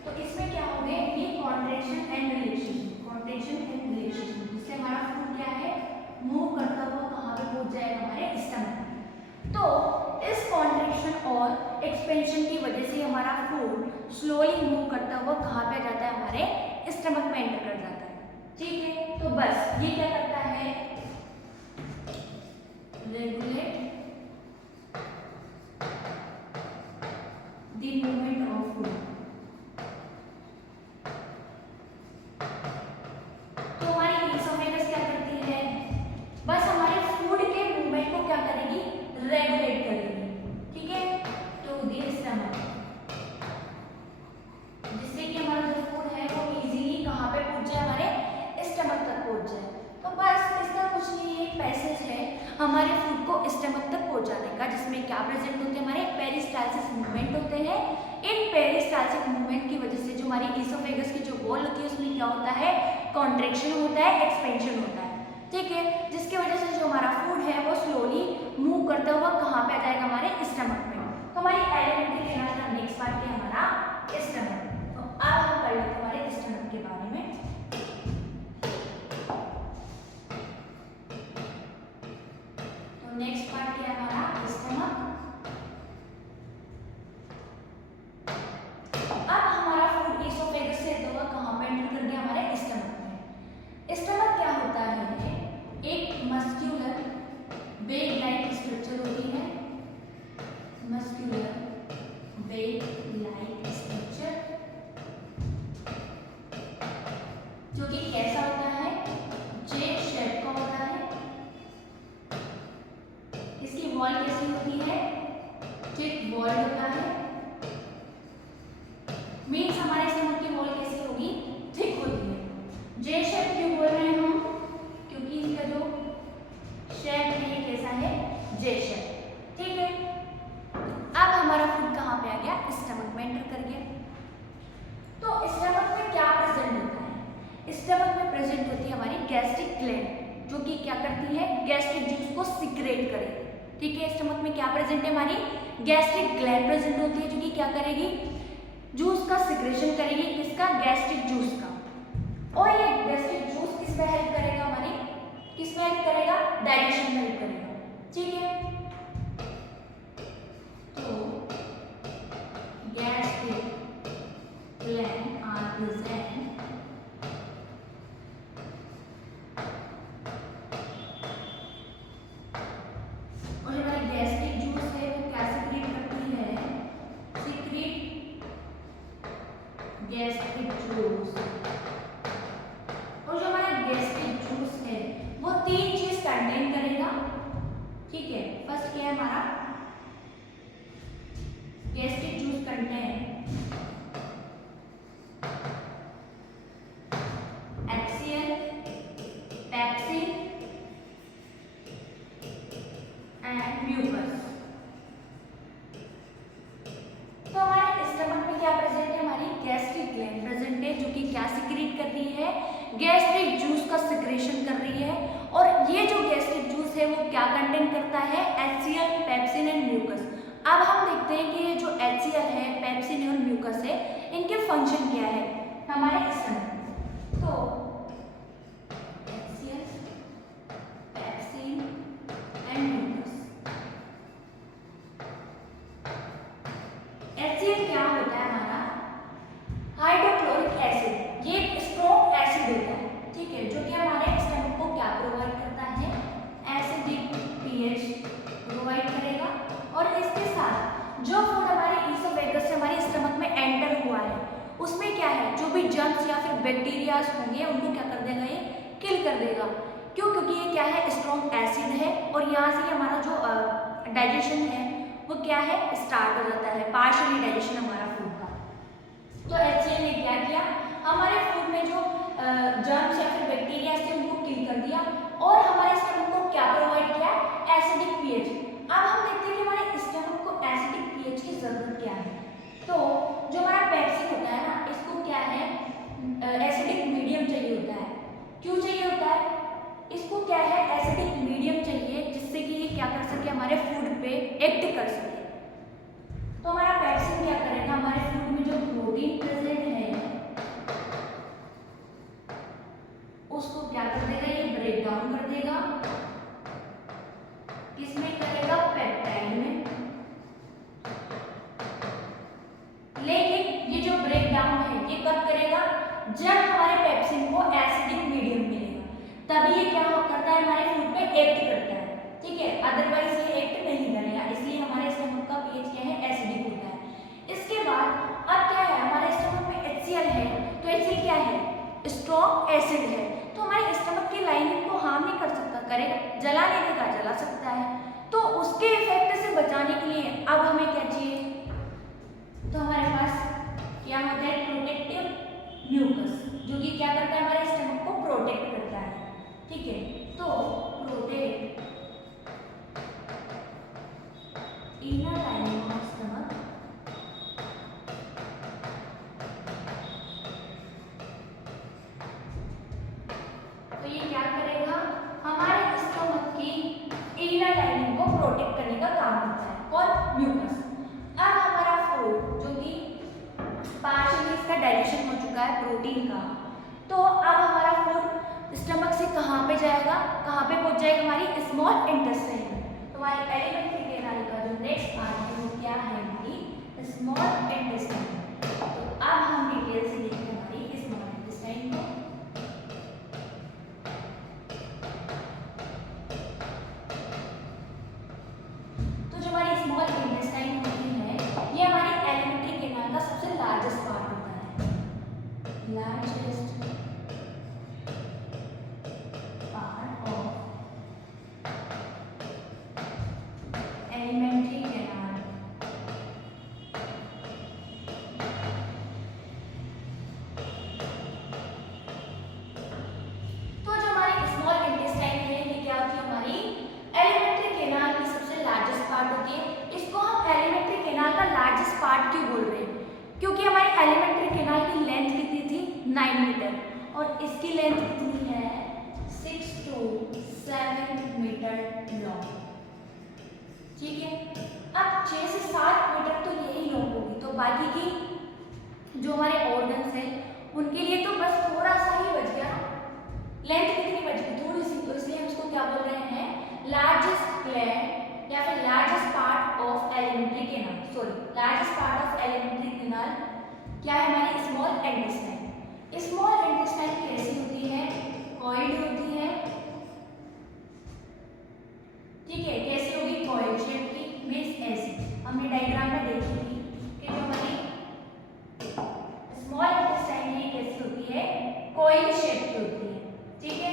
तो इसमें क्या हो गए, ये कॉन्ट्रैक्शन एंड रिलैक्सेशन, जिससे हमारा फूड क्या है, मूव करता हुआ कहाँ पे पहुंच जाएगा, हमारे स्टमक में। तो इस कॉन्ट्रैक्शन और एक्सपेंशन की वजह से हमारा फूड स्लोली मूव करता हुआ कहाँ पे आ जाता है, हमारे स्टमक में एंटर कर जाता है। ठीक है, तो बस ये क्या करता है, regulate the movement of food. तो हमारी ईसोफेगस क्या करती है, बस हमारे फूड के मूवमेंट को क्या करेगी, रेगुलेट करेगी। ठीक है, टू द स्टमक, जिससे कि हमारा जो फूड है वो इजीली कहाँ पे पहुंच जाए, हमारे स्टमक तक पहुंच जाए। तो बस इसका कुछ नहीं, एक पैसेज है हमारे फूड को स्टमक तक पहुंचाने का, जिसमें क्या प्रेजेंट होते हैं, हमारे पेरिस्टालसिस मूवमेंट होते हैं। इन पेरिस्टालसिस मूवमेंट की वजह से जो हमारी ईसोफेगस की जो वॉल होती है उसमें क्या होता है, कॉन्ट्रैक्शन होता है, एक्सपेंशन होता है। ठीक है, जिसकी वजह से जो हमारा फूड है वो स्लोली मूव करता हुआ कहाँ पे आ जाएगा, हमारे स्टमक में। तो हमारी एलिमेंट्री क्लास का नेक्स्ट पार्ट है हमारा स्टमक। तो अब हम पढ़ लेते हैं हमारे स्टमक के बारे में। तो नेक्स्ट पार्ट क्या है हमारा, स्टमक। अब हमारा फूड ईसोफेगस से होता हुआ कहाँ पे एंटर कर गया, हमारे स्टमक में। स्टमक क्या होता है, एक मस्क्यूलर बेग लाइक स्ट्रक्चर होती है, मस्क्यूलर बेग लाइक स्ट्रक्चर, जो कि कैसा होता है, जे शेप का होता है। इसकी वॉल कैसी होती है, थिक वॉल होता है, मीन्स हमारे स्टमक की वॉल कैसी होगी, थिक होती है। जे शेप क्यों बोल रहे हैं हम, क्योंकि इसका जो शेप है ये कैसा है, जे शेप। ठीक है, अब हमारा फूड कहाँ पे आ गया, स्टमक में एंटर कर गया। तो स्टमक में क्या प्रेजेंट होता है, स्टमक में प्रेजेंट होती है हमारी गैस्ट्रिक ग्लैंड, जो कि क्या करती है, गैस्ट्रिक जूस को सिक्रेट करेगी। ठीक है, स्टमक में क्या प्रेजेंट है, हमारी गैस्ट्रिक ग्लैंड प्रेजेंट होती है, जो कि क्या करेगी, जूस का सिक्रेशन करेगी, किसका, गैस्ट्रिक जूस का। और ये गैस्ट्रिक जूस किस में हेल्प करेगा, हमारी किस में हेल्प करेगा, डाइजेशन में हेल्प करेगा। ठीक है, तो गैस्ट्रिक ग्लैंड आर प्रेजेंट और हमारी गैस्ट्रिक जूस है वो क्या सिक्रेट करती है, सिक्रेट गैस्ट्रिक जूस। और जो हमारा गैस्ट्रिक जूस है वो तीन चीज कंटेन करेगा। ठीक है, फर्स्ट क्या है हमारा, gastric juice contain HCl, pepsin and mucus. तो हमारे स्टमक में क्या प्रेजेंट है, हमारी गैस्ट्रिक ग्लैंड प्रेजेंट है, जो कि क्या सिक्रीट कर रही है, गैस्ट्रिक जूस का सिक्रेशन कर रही है। और ये जो गैस्ट्रिक जूस है वो क्या कंटेन करता है, HCl, पेप्सिन एंड म्यूकस। अब हम देखते हैं कि ये जो HCl है, पेप्सिन और म्यूकस है, इनके फंक्शन क्या है हमारे स्टमक में। तो HCl, pepsin and mucus. HCl क्या होता है, हमारा हाइड्रोक्लोरिक एसिड, ये एक स्ट्रॉन्ग एसिड होता है। ठीक है, जो कि हमारे स्टमक को क्या प्रोवाइड करता है, एसिडिक पीएच प्रोवाइड करेगा। और इसके साथ जो फूड हमारे ईसोफेगस से हमारे स्टमक में एंटर हुआ है उसमें क्या है, जो भी जर्म्स या फिर बैक्टीरियाज होंगे उनको क्या कर देगा, ये किल कर देगा। क्यों, क्योंकि ये क्या है, स्ट्रॉन्ग एसिड है। और यहाँ से हमारा जो डाइजेशन है वो क्या है, स्टार्ट हो जाता है, पार्शियली डाइजेशन हमारा फूड का। तो HCl ने क्या किया, हमारे फूड में जो जर्म्स या फिर बैक्टीरिया थे उनको किल कर दिया और हमारे स्टमक को क्या प्रोवाइड किया, एसिडिक पीएच। अब हम देखते हैं कि हमारे स्टमक को एसिडिक पीएच की जरूरत क्या है। तो जो हमारा पेप्सिन होता है ना, इसको क्या है, एसिडिक मीडियम चाहिए होता है। क्यों चाहिए होता है, इसको क्या है, एसिडिक मीडियम चाहिए, जिससे कि ये क्या कर सके, हमारे फूड पे एक्ट कर सके। तो हमारा पेप्सिन क्या करेगा, हमारे फूड में जो प्रोटीन जब हमारे पेप्सिन को एसिडिक मीडियम मिलेगा तभी ये क्या करता है, हमारे फूड पे एक्ट करता है, ठीक है। अदरवाइज ये एक्ट नहीं करेगा, इसलिए हमारे स्टमक का पीएच क्या है, एसिडिक होता है। इसके बाद अब क्या है, हमारे स्टमक में HCl है, तो HCl क्या है, स्ट्रॉन्ग एसिड है, तो हमारे स्टमक की लाइनिंग को हार्म नहीं कर सकता, करेगा, जला नहीं देगा, जला सकता है। तो उसके इफेक्ट से बचाने के लिए अब हमें क्या चाहिए, तो हमारे पास क्या होता है, प्रोटेक्टिव म्यूकस, जो कि क्या करता है, हमारे स्टमक को प्रोटेक्ट करता है, ठीक है। तो protect inner lining of stomach, तो ये क्या करेगा, हमारे स्टमक की इनर लाइनिंग को प्रोटेक्ट करने का काम करता है, और म्यूकस। अब हमारा फूड जो कि पार्शियली इसका डाइजेशन हो चुका है प्रोटीन का, तो अब हमारा फूड स्टमक से कहाँ पे जाएगा, कहाँ पे पहुंच जाएगा, हमारी स्मॉल इंटेस्टाइन में। तो हमारी एलिमेंट्री कैनाल का जो नेक्स्ट पार्ट है वो क्या है, हमारी स्मॉल इंटेस्टाइन। तो अब हम डिटेल से देखते हैं हमारी स्मॉल इंटेस्टाइन को। तो जो हमारी स्मॉल इंटेस्टाइन होती है, ये हमारी एलिमेंट्री कैनाल का सबसे लार्जेस्ट पार्ट होता है, largest part of alimentary canal. तो जो हमारी स्मॉल इंटेस्टाइन है, ये क्या होती है, हमारी एलिमेंट्री कैनाल की सबसे लार्जेस्ट पार्ट होती है। इसको हम एलिमेंट्री कैनाल का लार्जेस्ट पार्ट क्यों बोल रहे हैं, क्योंकि हमारी एलिमेंट्री कैनाल की लेंथ कितनी थी, 9 मीटर, और इसकी लेंथ कितनी है, 6 to 7 मीटर लॉन्ग, ठीक है। अब 6 से 7 मीटर तो यही लॉन्ग होगी, तो बाकी की जो हमारे ऑर्गन्स हैं उनके लिए तो बस थोड़ा सा ही बच गया, लेंथ कितनी बच गई, थोड़ी सी, तो इसलिए हम इसको क्या बोल रहे हैं, लार्जेस्ट ग्लैंड या फिर largest part of alimentary canal, sorry largest part of alimentary canal क्या है, हमारी स्मॉल इंटेस्टाइन। स्मॉल इंटेस्टाइन कैसी होती है, कॉइल्ड होती है, ठीक है, कैसी होगी, कॉइल शेप की, मींस ऐसी। हमने डायग्राम में देखी थी कि जो हमारी स्मॉल इंटेस्टाइन है कैसी होती है, कॉइल शेप की होती है, ठीक है।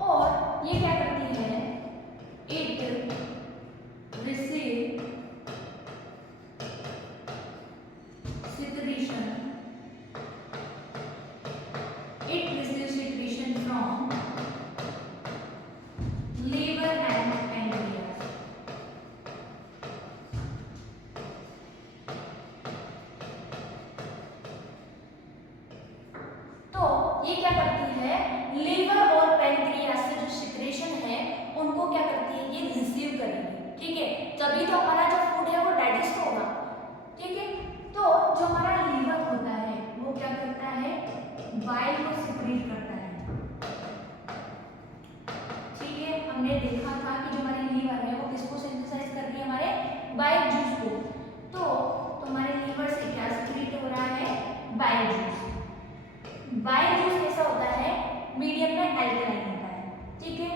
और ये क्या करती है, it receive secretion, it receives secretion from liver and pancreas। तो ये क्या करती है, लीवर और पैनक्रियास से जो सिक्रेशन है उनको क्या करती है, ये रिसीव करेगी, ठीक है, तभी तो हमारा जो फूड है वो डाइजेस्ट होगा, ठीक है। तो जो हमारा लीवर होता है वो क्या करता है, बाइल को सिक्रीट करता है, ठीक है। हमने देखा था कि जो हमारी लीवर है वो किसको सिंथेसाइज कर रही है, हमारे बाइल जूस को। तो हमारे लीवर से क्या सिक्रीट हो रहा है, बाइल जूस। बाइल जूस कैसा होता है, मीडियम में एल्कलाइन होता है, ठीक है।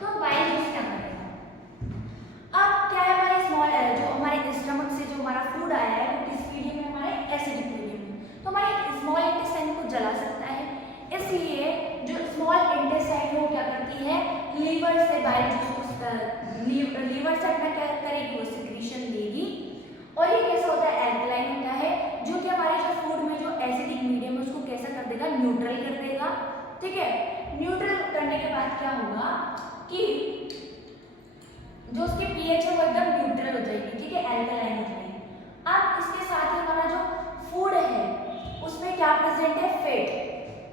तो बाइल जूस क्या करेगा, अब क्या है, हमारे स्मॉल जो हमारे स्टमक से जो हमारा फूड आया है वो किस मीडियम में, हमारे एसिडिक मीडियम में, तो हमारे स्मॉल इंटेस्टाइन को जला सकता है, इसलिए जो स्मॉल इंटेस्टाइन है वो क्या करती है, लीवर से बाइल जूस को लीवर से अपना क्या करेगी, वो सिक्रीशन लेगी, और ये कैसा होता है, एल्कलाइन होता है, जो कि हमारे जो फूड में जो एसिडिक मीडियम है उसको कैसा कर देगा, न्यूट्रल कर देगा, ठीक है। न्यूट्रल करने के बाद क्या होगा कि जो उसके पीएच है वो एकदम न्यूट्रल हो जाएगी, ठीक है, एल्कलाइन हो जाएगी। अब इसके साथ ही हमारा जो फूड है उसमें क्या प्रेजेंट है, फेट,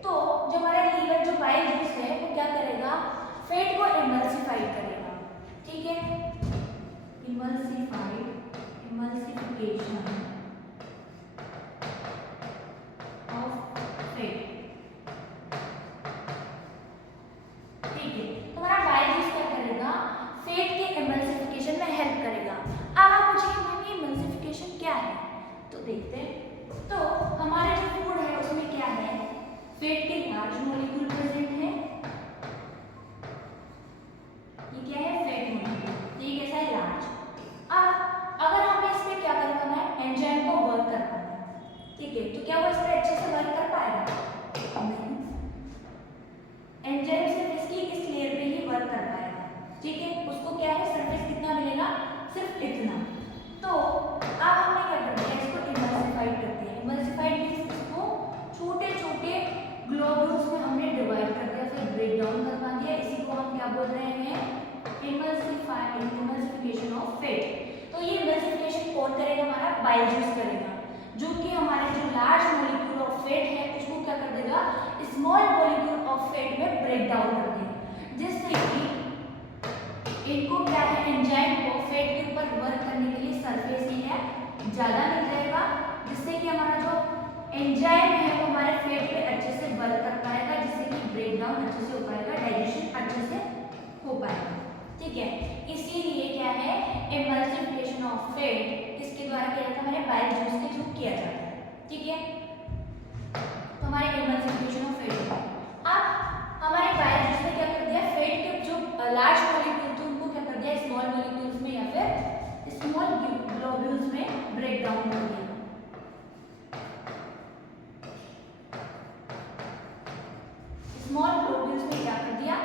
तो जो हमारा लीवर जो बाइल जूस है वो क्या करेगा, फेट को इमल्सिफाई करेगा, ठीक है, इमल्सिफिकेशन ऑफ फेट, ठीक है। तो हमारा बाइल जूस क्या करेगा, फेट के इमल्सिफिकेशन में हेल्प करेगा। देखते हैं। तो हमारा जो फूड है उसमें क्या है, फैट के लार्ज मॉलिक्यूल प्रेजेंट है। ये क्या है, फैट मॉलिक्यूल। ये कैसा है, लार्ज। अब अगर हमें इस पे क्या करना है, एंजाइम को वर्क करवाना है, ठीक है, तो क्या वो इस पे अच्छे से वर्क कर पाएगा? नहीं। एंजाइम सिर्फ इसकी इस लेयर पे ही वर्क कर पाएगा, ठीक है। उसको क्या है, सरफेस कितना मिलेगा, सिर्फ इतना। तो अब हमने क्या कर दिया, इसको इमल्सिफाइड कर दिया। इमल्सिफाइड मींस इसको छोटे छोटे ग्लोब्यूल्स में हमने डिवाइड कर दिया, फिर ब्रेक डाउन करवा दिया। इसी को हम क्या बोल रहे हैं, इमल्सिफिकेशन ऑफ फैट। तो ये इमल्सिफिकेशन कौन करेगा, हमारा बाइल करेगा, जो कि हमारे जो लार्ज मॉलिक्यूल ऑफ फैट है उसको क्या कर देगा, स्मॉल मॉलिक्यूल ऑफ फैट में ब्रेक डाउन कर देगा, जिससे कि इनको क्या है, एंजाइम को फैट के ऊपर वर्क करने के लिए सरफेस ही है ज़्यादा मिल जाएगा, जिससे कि हमारा जो एंजाइम है वो हमारे फैट पे अच्छे से वर्क कर पाएगा, जिससे कि ब्रेक डाउन अच्छे से हो पाएगा, डाइजेशन अच्छे से हो पाएगा, ठीक है। इसीलिए क्या है, इमल्सिफिकेशन ऑफ फैट किसके द्वारा किया जाता है, हमारे बाइल जूस के थ्रू किया जाता है, ठीक है। तो हमारे इमल्सिफिकेशन ऑफ फैट, अब हमारे बाइल जूस ने क्या कर दिया, फैट के जो लार्ज मॉलिक्यूल थे उनको क्या कर दिया, स्मॉल मॉलिक्यूल्स में या फिर स्मॉल ग्लोब्यूल्स में ब्रेक डाउन कर दिया। स्मॉल ग्लोब्यूल्स में क्या कर दिया,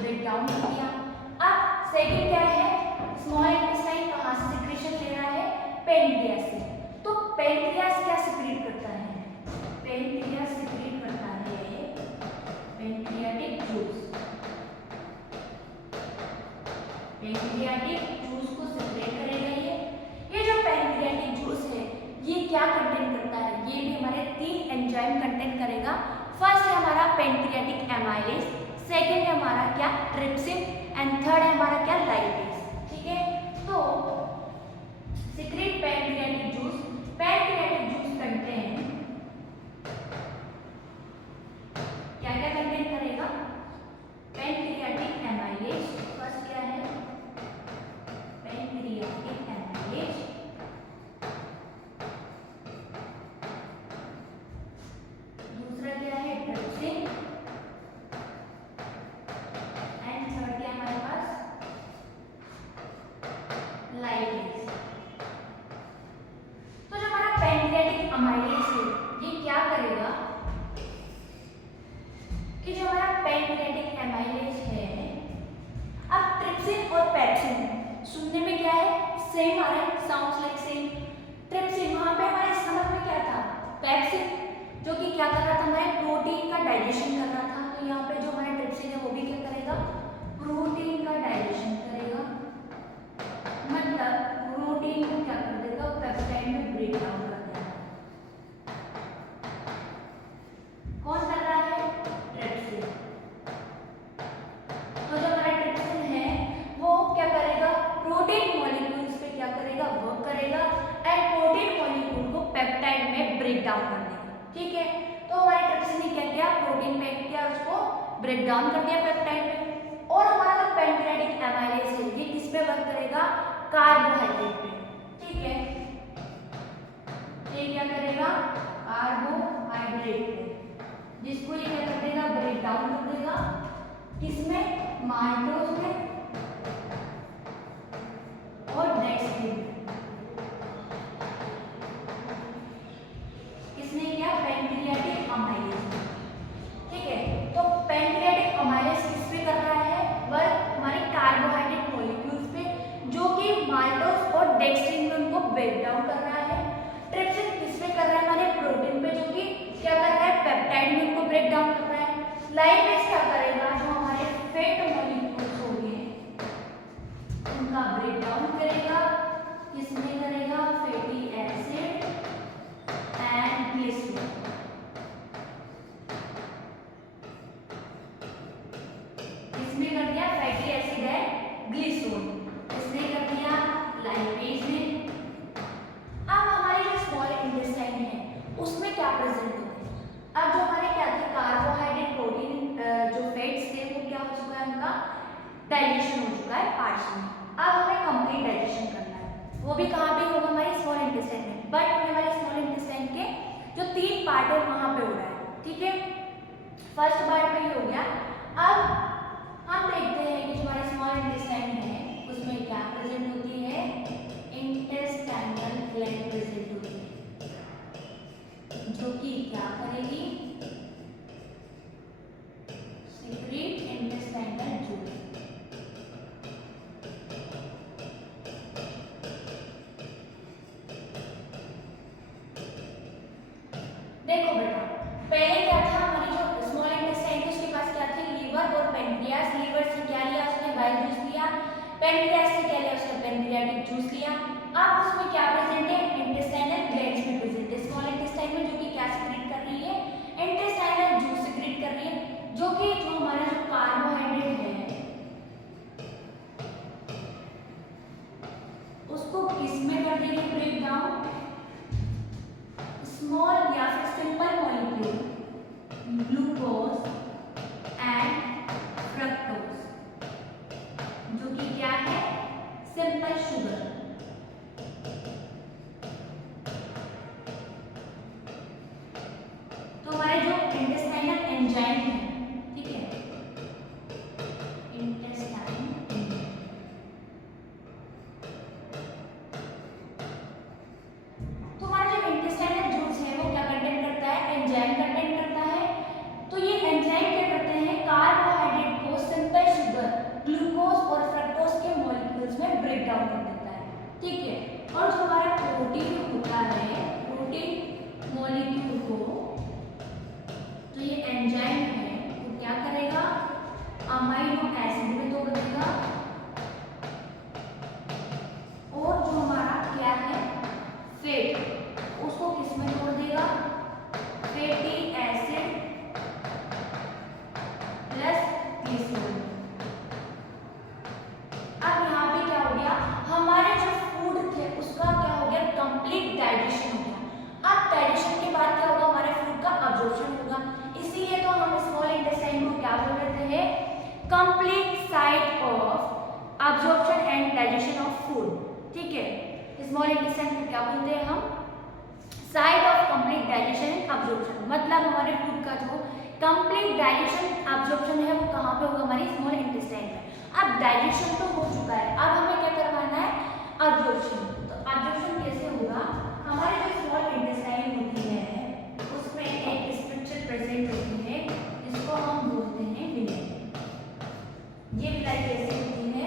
ब्रेक डाउन कर दिया। अब सेकंड क्या है, स्मॉल इंटेस्टाइन कहाँ से सिक्रेशन ले रहा है, पेनक्रियास से। तो पेनक्रियास क्या सिक्रीट करता है, पेनक्रियास सिक्रीट करता है पेनक्रियाटिक जूस। पेनक्रियाटिक जूस को सिक्रेट करेगा ये जो पेनक्रियाटिक जूस है ये क्या कंटेन करता है, ये भी हमारे 3 एंजाइम कंटेन करेगा। फर्स्ट है हमारा पेनक्रियाटिक एमाइलेज, सेकंड है हमारा क्या, ट्रिप्सिन, एंड थर्ड है हमारा क्या, लाइपेज, ठीक है। तो secrete pancreatic juice, pancreatic juice contain क्या क्या कंटेन करेगा, पेनक्रियाटिक एमाइलेज, फर्स्ट क्या है, पेनक्रियाटिक एमाइलेज, दूसरा क्या है, ट्रिप्सिन, एंड थर्ड क्या हमारे पास, लाइपेज। तो जो हमारा पेनक्रियाटिक एमाइलेज है ये क्या करेगा कि जो हमारा पेनक्रियाटिक एमाइलेज है, अब ट्रिप्सिन और पेप्सिन सुनने में क्या है, सेम आ रहा है, साउंड्स लाइक सेम। ट्रिप्सिन वहां पे हमारे स्टमक में क्या था, पेप्सिन, जो कि क्या कर रहा था, हमारे प्रोटीन का डाइजेशन कर रहा था। तो यहाँ पे जो हमारा ट्रिप्सिन है वो भी क्या करेगा, प्रोटीन का डाइजेशन करेगा, मतलब प्रोटीन को क्या कर देगा, पेप्टाइड में ब्रेक डाउन कर देगा। कौन कर रहा है, ट्रिप्सिन। तो जो हमारा ट्रिप्सिन है वो क्या करेगा, प्रोटीन मॉलिक्यूल्स पे क्या करेगा, वर्क करेगा, एंड प्रोटीन मॉलिक्यूल को पेप्टाइड में ब्रेक डाउन कर देगा, ठीक है। तो हमारे ट्रिप्सिन ने क्या किया, प्रोटीन पे क्या, उसको ब्रेक डाउन कर दिया पेप्टाइड में। और हमारा जो पेनक्रियाटिक एमाइलेज है ये किस पे वर्क करेगा, कार्बोहाइड्रेट पे, ठीक है। ये क्या करेगा, कार्बोहाइड्रेट पे, जिसको ये क्या कर देगा, ब्रेक डाउन कर देगा, किसमें, माल्टोज में और डेक्स्ट्रिन। किसने किया, पेनक्रियाटिक एमाइलेज, ठीक है। तो पेनक्रियाटिक एमाइलेज किस पे कर रहा है, वर्क हमारे कार्बोहाइड्रेट मॉलिक्यूल्स पे, जो कि माल्टोज और डेक्स्ट्रिन में उनको ब्रेक डाउन कर रहा है। ट्रिप्सिन किस पे कर रहा है, हमारे प्रोटीन पे, जो कि क्या कर रहा है, पेप्टाइड में उनको ब्रेक डाउन कर रहा है। लाइपेज क्या करेगा, जो हमारे फैट मॉलिक्यूल्स हो गए उनका ब्रेक डाउन करेगा, किसमें करेगा, फैटी एसिड एंड ग्लिसरॉल। किसने कर दिया, फैटी एसिड एंड ग्लिसरॉल, किसने कर दिया, लाइपेज ने। अब हमारी जो स्मॉल इंटेस्टाइन है उसमें क्या प्रेजेंट होते हैं, अब जो हमारे क्या थे, कार्बोहाइड्रेट, प्रोटीन, जो फैट्स थे वो क्या हो चुका है, उनका डाइजेशन हो चुका है पार्शियली। अब हमें कंप्लीट डाइजेशन करना है, वो भी कहाँ पे होगा, हमारे स्मॉल इंटेस्टाइन में। बट हमारे स्मॉल जो 3 पार्ट है वहां पे हो रहा है, ठीक है। फर्स्ट पार्ट में ये हो गया। अब हम देखते हैं कि जो हमारी स्मॉल इंटेस्टाइन है उसमें क्या प्रेजेंट होती है, इंटेस्टाइनल ग्लैंड प्रेजेंट होती है, जो कि क्या करेगी, सीक्रेट इंटेस्टाइनल जूस। देखो बेटा, पहले क्या था, हमारी जो स्मॉल इंटेस्टाइन थी उसके पास क्या थे, लीवर और पेनक्रियास। लीवर से क्या लिया उसने, बाइल जूस लिया। पेनक्रियास से क्या लिया उसने, पेनक्रियाटिक जूस लिया। अब उसमें क्या प्रेजेंट है, इंटेस्टाइनल ग्लैंड्स में प्रेजेंट है स्मॉल इंटेस्टाइन में, जो कि क्या सीक्रेट कर रही है, इंटेस्टाइनल जूस सीक्रेट कर रही है, जो कि जो हमारा जो कार्बोहाइड्रेट है उसको किस में कर देगी ब्रेक डाउन, स्मॉल या फिर simple molecule glucose and fructose, जो कि क्या है, सिंपल शुगर। तो हमारे जो इंटेस्टाइनल एंजाइम है, ठीक है, इंटेस्टाइन तो हमारा जो इंटेस्टाइनल जूस है वो क्या कंटेंट करता है, एंजाइम कंटेंट करता है। तो ये एंजाइम क्या करते हैं, कार्बोहाइड्रेट को सिंपल शुगर, ग्लूकोज और फ्रक्टोज के मॉलिक्यूल्स में ब्रेक डाउन कर देता है, ठीक है। और जो हमारा प्रोटीन होता है, प्रोटीन मॉलिक्यूल को तो ये एंजाइम है वो क्या करेगा, अमाइनो एसिड में तोड़ देगा, और जो हमारा क्या है, फेट, उसको किस में तोड़ देगा, फैटी एसिड प्लस ग्लिसरॉल। अब यहाँ पे क्या हो गया, हमारे जो फूड थे उसका क्या हो गया, कंप्लीट डाइजेशन हो गया। अब डाइजेशन के बाद क्या होगा, हमारे फूड का अब्जॉर्प्शन होगा। इसीलिए तो हम स्मॉल इंटेस्टाइन को क्या बोल रहे हैं, complete site of absorption and digestion of food, ठीक है। स्मॉल इंटेस्टाइन को क्या बोलते हैं हम, site of complete digestion and absorption. मतलब हमारे फूड का जो कंप्लीट डाइजेशन अब्जॉर्प्शन है वो कहाँ पे होगा, हमारी स्मॉल इंटेस्टाइन में। अब डाइजेशन तो हो चुका है, अब हमें क्या करवाना है, अब्जॉर्प्शन। तो अब्जॉर्प्शन कैसे होगा, हमारे जो स्मॉल इंटेस्टाइन होती है उसमें एक स्ट्रक्चर प्रेजेंट होती है जिसको हम बोलते हैं विलाई। ये विलाई कैसे होती है,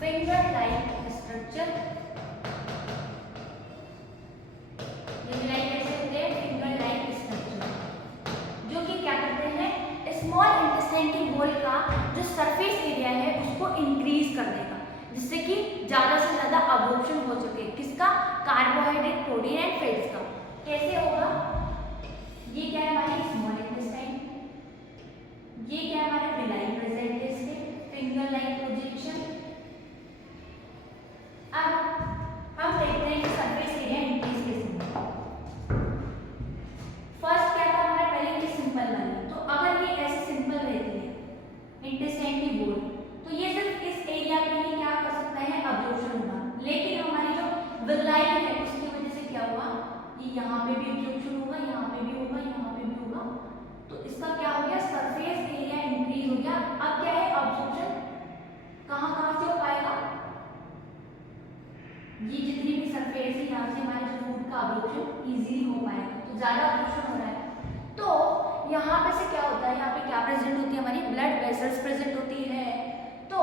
फिंगर लाइक स्ट्रक्चर। ये विलाई कैसे होते हैं, फिंगर लाइक स्ट्रक्चर, जो कि क्या करते हैं, स्मॉल इंटेस्टाइन की वॉल का जो सरफेस एरिया है उसको इंक्रीज कर देगा, जिससे कि ज्यादा से ज्यादा अब्जॉर्प्शन हो सके, किसका, कार्बोहाइड्रेट, प्रोटीन एंड फैट्स का। कैसे होगा, ये क्या है हमारी स्मॉल इंटेस्टाइन, ये क्या है हमारे विलाई प्रेजेंट है इसके फिंगर लाइक प्रोजेक्शन। अब हम देखते हैं कि सरफेस एरिया इंक्रीज कैसे होगा। फर्स्ट क्या था हमारा, पहले ये सिंपल वाली, तो अगर ये ऐसे सिंपल रहती है इंटेस्टाइन की वॉल, तो ये सिर्फ इस एरिया पे ही क्या कर सकता है, अब्जॉर्प्शन होगा। लेकिन हमारी जो विलाई है उसकी वजह से क्या हुआ, ये यहाँ पे भी अब्जॉर्प्शन होगा, यहाँ पे भी होगा, यहाँ पे भी होगा, तो इसका क्या हो गया, सरफेस एरिया इंक्रीज हो गया। अब क्या है, अब्जॉर्प्शन कहाँ कहाँ से हो पाएगा, ये जितनी भी सरफेस है यहाँ से हमारे जो फूड का अब्जॉर्प्शन इजीली हो पाएगा, तो ज्यादा अब्जॉर्प्शन हो रहा है। तो यहाँ पे से क्या होता है, यहाँ पे क्या प्रेजेंट होती है, हमारी ब्लड वेसल्स प्रेजेंट होती है। तो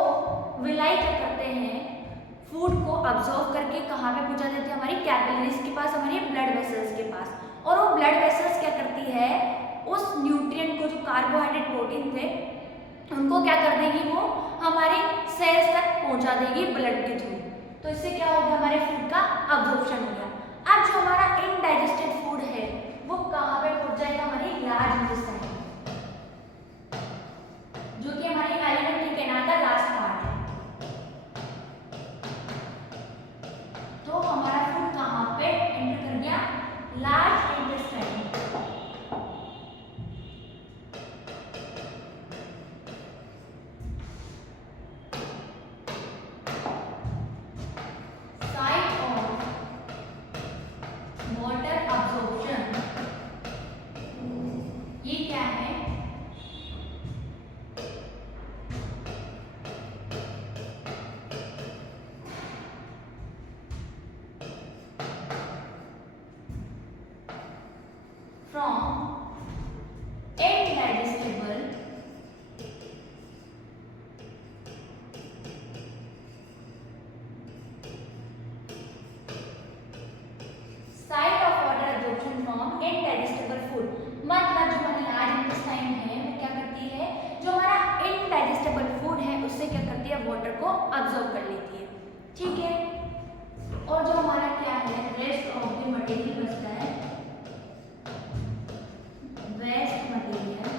विलाई क्या करते हैं, फूड को अब्जॉर्व करके कहाँ पे पहुंचा देते हैं, हमारी कैपिलरीज के पास, हमारी ब्लड वेसल्स के पास। और वो ब्लड वेसल्स क्या करती है, उस न्यूट्रिएंट को, जो कार्बोहाइड्रेट, प्रोटीन थे, उनको क्या कर देगी, वो हमारे सेल्स तक पहुंचा देगी ब्लड के थ्रू। तो इससे क्या होगा, हमारे फूड का अब्जॉर्प्शन हो गया। अब जो हमारा इनडाइजेस्टेड फूड है वो कहाँ पे पहुंच जाएगा, हमारी लार्ज इंटेस्टाइन, जो कि हमारी एलिमेंट्री कैनाल का लास्ट पार्ट है। तो हमारा फूड कहाँ पे एंटर कर गया, large intestine. Site of water absorption indigestible food, मतलब जो हमारी लार्ज इंटेस्टाइन है वो क्या करती है, जो हमारा इनडाइजेस्टेबल फूड है उससे क्या करती है, वाटर को अब्जॉर्ब कर लेती है। ठीक है, और जो हमारा क्या है, रेस्ट ऑफ द मटेरियल बचता है, waste material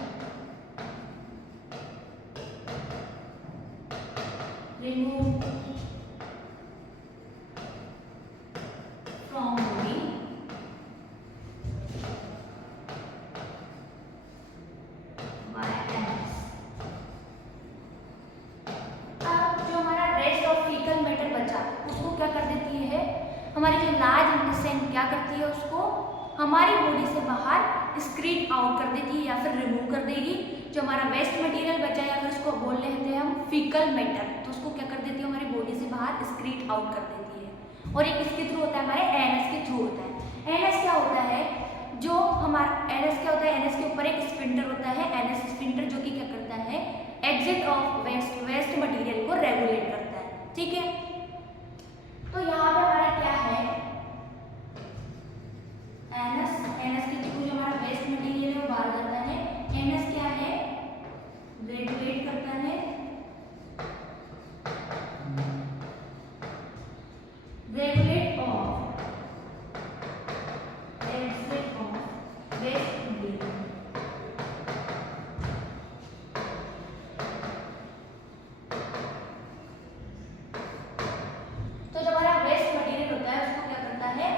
remove from body by anus. अब जो हमारा रेस्ट ऑफ फीकल मैटर बचा उसको क्या कर देती है, हमारी जो लार्ज इंटेस्टाइन क्या करती है, उसको हमारी बॉडी से बाहर स्क्रीन आउट कर देती है या फिर रिमूव कर देगी। जो हमारा वेस्ट मटेरियल बचा या फिर उसको बोल लेते हैं हम फीकल मैटर, तो उसको क्या कर देती है, हमारी बॉडी से बाहर स्क्रीन आउट कर देती है। और एक इसके थ्रू होता है, हमारे एनएस के थ्रू होता है। एनएस क्या होता है, जो हमारा एनएस क्या होता है, एनएस के ऊपर एक स्फिंक्टर होता है, एनएस स्फिंक्टर, जो कि क्या करता है, एग्जिट ऑफ वेस्ट मटेरियल को रेगुलेट करता है। ठीक है, तो यहाँ पे हमारा क्या है, एनएस के थ्रू जो हमारा वेस्ट मटेरियल है वो बाहर जाता है। एनएस क्या है, रेगुलेट करता है, regulate of exit of waste material. तो जो हमारा वेस्ट मटेरियल होता है उसको क्या करता है,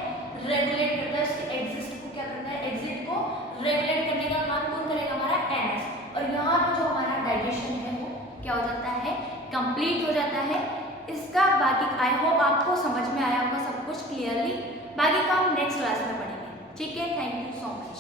रेगुलेट करता है, उसके एग्जिट को क्या करता है, एग्जिट को रेगुलेट करने का काम कौन करेगा, हमारा एनएस। और यहाँ पर जो हमारा डाइजेशन है वो क्या हो जाता है, कंप्लीट हो जाता है। इसका बाकी आई होप आपको समझ में आया होगा सब कुछ क्लियरली, बाकी का हम नेक्स्ट क्लास में पढ़ेंगे। ठीक है, थैंक यू सो मच।